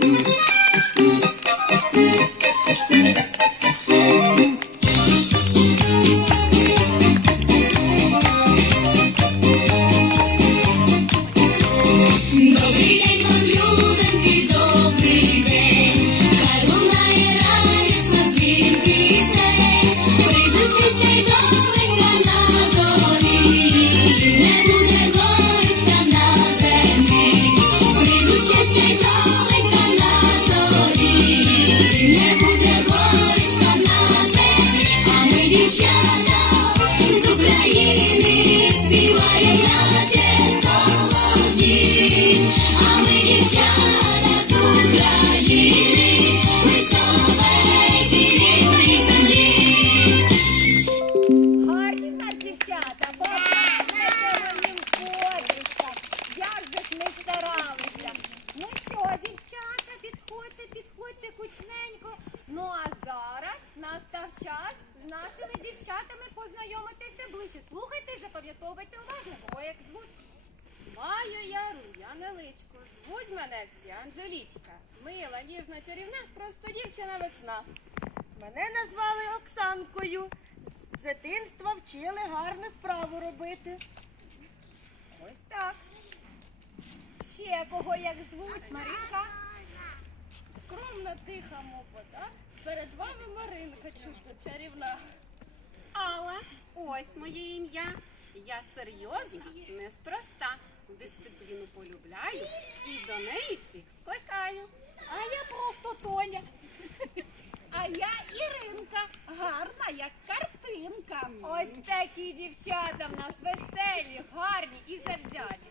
Peace. Дівчата з України співає наче дівчатами познайомитися ближче. Слухайте і запам'ятовуйте уважно, кого як звуть. Маю я рум'яне личко. Звуть мене всі Анжелічка. Мила, ніжна, чарівна, просто дівчина весна. Мене назвали Оксанкою. З дитинства вчили гарну справу робити. Ось так. Ще кого як звуть, Маринка? Скромна тиха мопота, перед вами Маринка чудо чарівна. Але ось моє ім'я. Я серйозна, неспроста. Дисципліну полюбляю і до неї всіх скликаю. А я просто Тоня. А я Іринка, гарна, як картинка. Ось такі дівчата в нас веселі, гарні і завзяті.